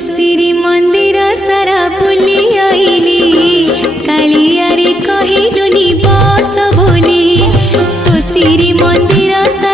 श्री मंदिर सारा बुली आईली कालिया रे कहिलुनी बस बोली तो श्री मंदिर सारा